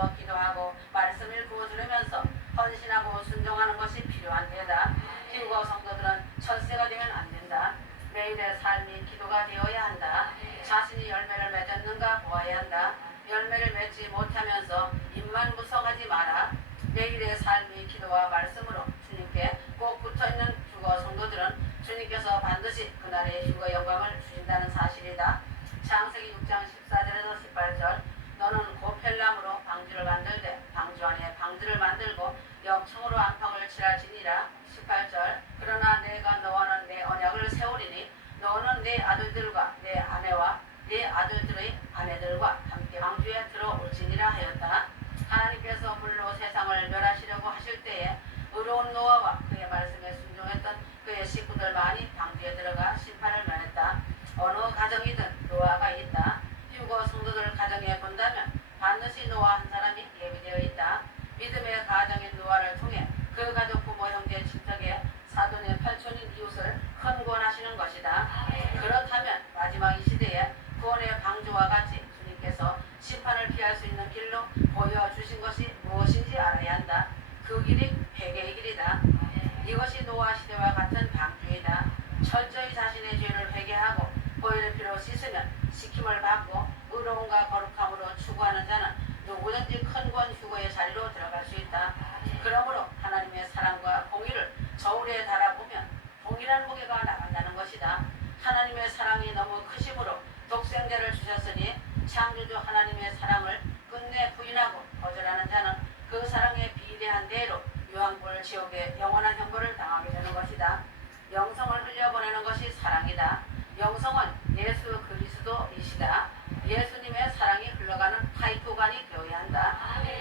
앞에서 기도하고 말씀 읽고 들으면서 헌신하고 순종하는 것이 필요한 데다. 기우거 성도들은 철새가 되면 안 된다. 매일의 삶이 기도가 되어야 한다. 자신이 열매를 맺었는가 보아야 한다. 열매를 맺지 못하면서 입만 구성하지 마라. 매일의 삶이 기도와 말씀으로 주님께 꼭 붙어있는 휴거 성도들은 주님께서 반드시 그날의 휴거 영광을 주신다는 사실이다. 창세기 6장 14절에서 18절 너는 고펠람으로 방주를 만들되 방주 안에 방주를 만들고 역청으로 안팎을 칠하지니라. 18절 그러나 내가 너와는 내 언약을 세우리니 너는 내 아들들과 내 아내와 내 아들들의 아내들과 함께 방주에 들어올지니라 하였다. 하나님께서 물로 세상을 멸하시려고 하실 때에 의로운 노아와 그의 말씀에 순종했던 그의 식구들만이 방주에 들어가 심판을 면했다. 어느 가정이든 노아가 있다. 휴거 성도들 가정에 본다면 반드시 노아 한 사람이 예비되어 있다. 믿음의 가정인 노아를 통해 그 가족 부모 형제 친척에 사돈의 팔촌인 이웃을 헌구원하시는 것이다. 그렇다면 마지막 이 시대에 구원의 방주와 같이 주님께서 심판을 피할 수 있는 길로 보여주신 것이 무엇인지 알아야 한다. 그 길이 회개의 길이다. 이것이 노아 시대와 같은 방주이다. 철저히 자신의 죄를 회개하고 보혈의 피로 씻으면 시킴을 받고 의로움과 거룩함으로 추구하는 자는 누구든지 큰 구원 휴거의 자리로 들어갈 수 있다. 그러므로 하나님의 사랑과 공의를 저울에 달아보면 동일한 무게가 나간다는 것이다. 하나님의 사랑이 너무 크심으로 독생자를 주셨으니 창조주 하나님의 사랑을 끝내 부인하고 거절하는 자는 그 사랑에 비례한 대로 유황불 지옥의 영원한 형벌을 당하게 되는 것이다. 영성을 흘려보내는 것이 사랑이다. 영성은 예수 그리스도이시다. 예수님의 사랑이 흘러가는 파이프관이 되어야 한다.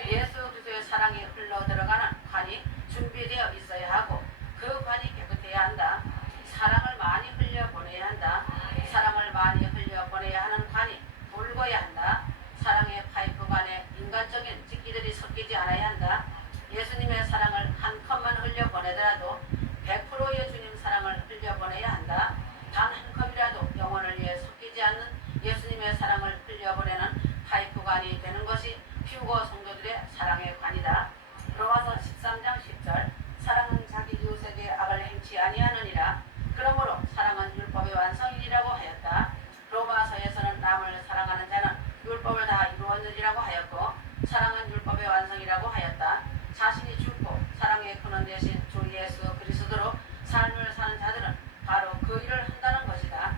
예수 그리스도의 사랑이 흘러들어가는 관이 준비되어 있어야 하고 그 관이 깨끗해야 한다. 사랑을 많이 흘려보내야 한다. 사랑을 많이 흘려보내야 하는 관이 붉어야 한다. 사랑의 파이프관에 인간적인 찌끼들이 섞이지 않아야 한다. 예수님의 사랑을 한 컵만 흘려보내더라도 100%의 주님 사랑을 흘려보내야 한다. 단 한 컵이라도 영혼을 위해 섞이지 않는 예수님의 사랑을 흘려보내는 파이프관이 되는 것이 휴거 성도들의 사랑의 관이다. 로마서 13장 10절 사랑은 자기 이웃에게 악을 행치 아니하느니라. 그러므로 사랑은 율법의 완성이라고 하였다. 로마서에서는 남을 사랑하는 자는 율법을 다 이루었느니라고 하였고 사랑은 율법의 완성이라고 하였다. 자신이 죽고 사랑의 근원 대신 주 예수 그리스도로 삶을 사는 자들은 바로 그 일을 한다는 것이다.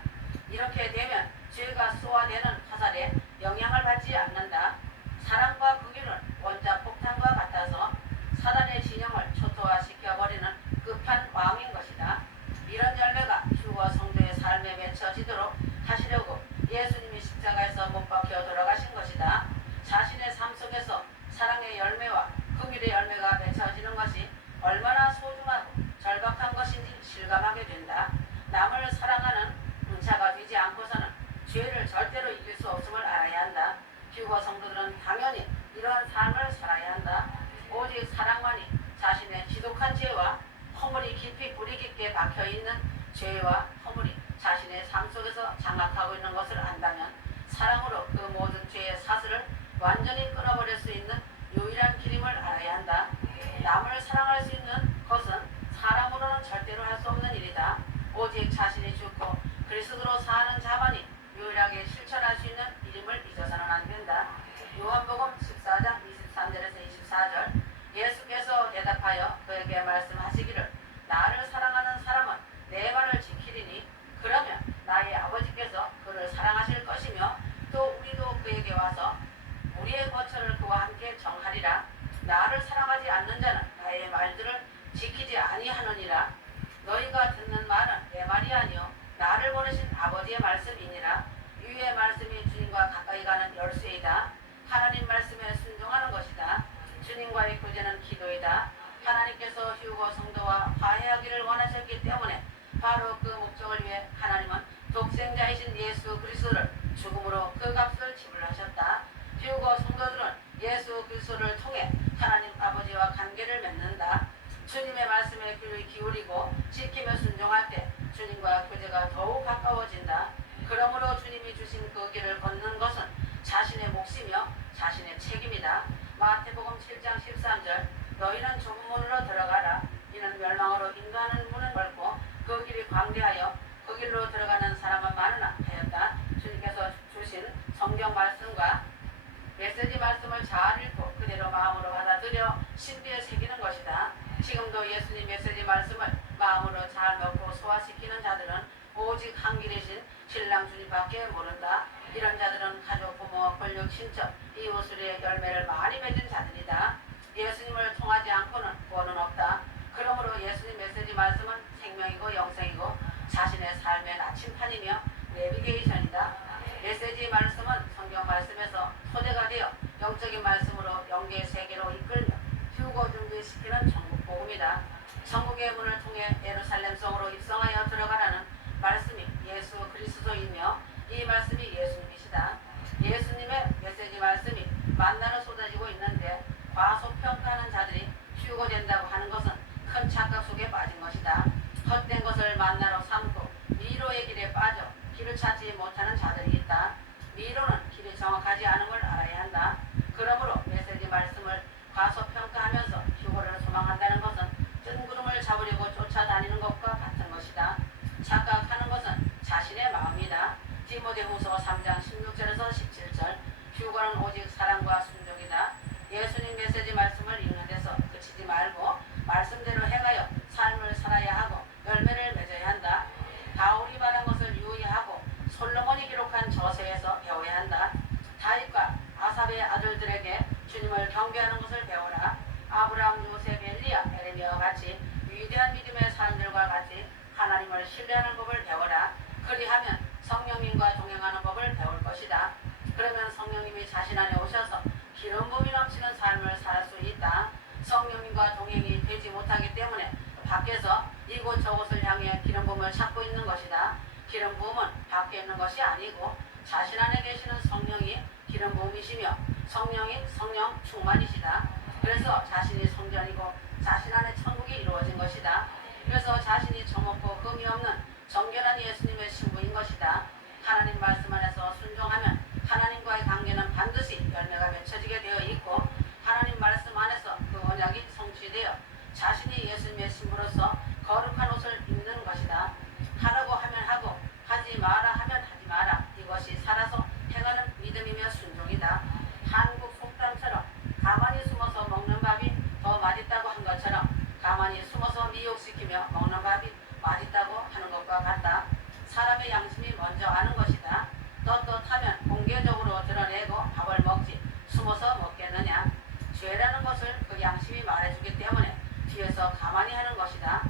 이렇게 되면 죄가 쏘아대는 화살에 영향을 받지 않는다. 사랑과 긍휼은 원자 폭탄과 같아서 사단의 진영을 초토화시켜버리는 끝판왕인 것이다. 이런 열매가 휴거 성도의 삶에 맺혀지도록 하시려고 예수님이 십자가에서 못 박혀 돌아가신 것이다. 자신의 삶 속에서 사랑의 열매와 긍휼의 열매가 맺혀지는 것이 얼마나 소중하고 절박한 것인지 실감하게 된다. 남을 사랑하는 자가 되지 않고서는 죄를 절대로 이길 수 없음을 알아야 한다. 휴거 성도들은 당연히 이러한 삶을 살아야 한다. 오직 사랑만이 자신의 지독한 죄와 허물이 깊이 뿌리 깊게 박혀있는 죄와 허물이 자신의 삶 속에서 장악하고 있는 것을 안다면 사랑으로 그 모든 죄의 사슬을 완전히 끊어버릴 수 있는 유일한 길임을 알아야 한다. 남을 사랑할 수 있는 것은 사람으로는 절대로 할 수 없는 일이다. 오직 자신이 죽고 그리스도로 사는 자만이 유일하게 실천할 수 있는 일임을 잊어서는 안 된다. 요한복음 14장 23절에서 24절 예수께서 대답하여 그에게 말씀하시기를 나를 사랑하는 사람은 내 말을 지키리니 그러면 나의 아버지께서 그를 사랑하실 것이며 또 우리도 그에게 와서 우리의 거처를 그와 함께 정하리라. 나를 사랑하지 않는 자는 나의 말들을 지키지 아니하느니라. 너희가 듣는 말은 내 말이 아니요 나를 보내신 아버지의 말씀이니라. 위의 말씀이 주님과 가까이 가는 열쇠이다. 하나님 말씀에 순종하는 것이다. 주님과의 교제는 기도이다. 하나님께서 휴거 성도와 화해하기를 원하셨기 때문에 바로 그 목적을 위해 하나님은 독생자이신 예수 그리스도를 죽음으로 그 값을 지불하셨다. 휴거 성도들은 예수 그리스도를 통해 하나님 아버지와 관계를 맺는다. 주님의 말씀에 귀를 기울이고 지키며 순종할 때 주님과 교제가 더욱 가까워진다. 그러므로 주님이 주신 그 길을 걷는 것은 자신의 몫이며 자신의 책임이다. 마태복음 7장 13절 너희는 좁은 문으로 들어가라. 이는 멸망으로 인도하는 문은 넓고 그 길이 광대하여 그 길로 들어가는 사람은 많으나 하였다. 주님께서 주신 성경 말씀과 메시지 말씀을 잘 읽고 그대로 마음으로 받아들여 신비에 새기는 것이다. 지금도 예수님 메시지 말씀을 마음으로 잘 넣고 소화시키는 자들은 오직 한 길이신 신랑 주님밖에 모른다. 이런 자들은 가족, 부모, 권력, 친척, 이웃으로의 열매를 많이 맺은 자들이다. 예수님을 통하지 않고는 구원은 없다. 그러므로 예수님 메시지 말씀은 생명이고 영생이고 자신의 삶의 나침판이며 내비게이션이다. 메시지 말씀은 성경 말씀에서 토대가 되어 영적인 말씀으로 영계의 세계로 이끌며 휴고 준비시키는 천국 복음이다. 천국의 문을 통해 예루살렘 성으로 입성하여 들어가라는 말씀이 예수 그리스도이며 이 말씀이 예수님이시다. 예수님의 메시지 말씀이 만나로 쏟아지고 있는데 과소평가하는 자들이 휴고된다고 하는 것은 큰 착각 속에 빠진 것이다. 헛된 것을 만나로 삼고 미로의 길에 빠져 길을 찾지 못하는 자들이 있다. 미로는 길이 정확하지 않은 걸 알아야 한다. 그러므로 메시지 말씀을 과소평가하면서 휴고를 소망한다는 것은 뜬구름을 잡으려고 쫓아다니는 것과 같은 것이다. 착각하는 것은 자신의 마음이다. 디모데후서 3장 16절에서 17절 휴고는 오직 사랑과 순종이다. 예수님 메시지 말씀을 읽는 데서 그치지 말고 말씀대로 행하여 삶을 살아야 하고 열매를 맺어야 한다. 바울이 말한 것을 유의하고 솔로몬이 기록한 저서에서 배워야 한다. 다윗과 아삽의 아들들에게 주님을 경배하는 것을 배워라. 아브라함, 요셉, 엘리야, 에레미야와 같이 위대한 믿음의 사람들과 같이 하나님을 신뢰하는 법을 배워라. 그리하면 성령님과 동행하는 법을 배울 것이다. 그러면 성령님이 자신 안에 오셔서 기름 부음이 넘치는 삶을 살 수 있다. 성령님과 동행이 되지 못하기 때문에 밖에서 이곳저곳을 향해 기름 부음을 찾고 있는 것이다. 기름 부음은 밖에 있는 것이 아니고 자신 안에 계시는 성령이 기름 부음이시며 성령이 성령 충만이시다. 그래서 자신이 성전이고 자신 안에 천국이 이루어진 것이다. 그래서 자신이 점없고 흠이 없는 정결한 예수님의 신부인 것이다. 하나님 말씀 안에서 순종하면 하나님과의 관계는 반드시 열매가 맺혀지게 되어 있고 하나님 말씀 안에서 그 언약이 성취되어 자신이 예수님의 신부로서 거룩한 옷을 입는 것이다. 하라고 하면 하고 하지 마라 하면 하지 마라. 이것이 살아서 행하는 믿음이며 순종이다. 한국 속담처럼 가만히 숨어서 먹는 밥이 더 맛있다고 한 것처럼 가만히 숨어서 미혹시키며 먹는 밥이 맛있다고 하는 것과 같다. 사람의 양심이 먼저 아는 것이다. 떳떳하면 공개적으로 드러내고 밥을 먹지 숨어서 먹겠느냐. 죄라는 것을 그 양심이 말해주기 때문에 뒤에서 가만히 하는 것이다.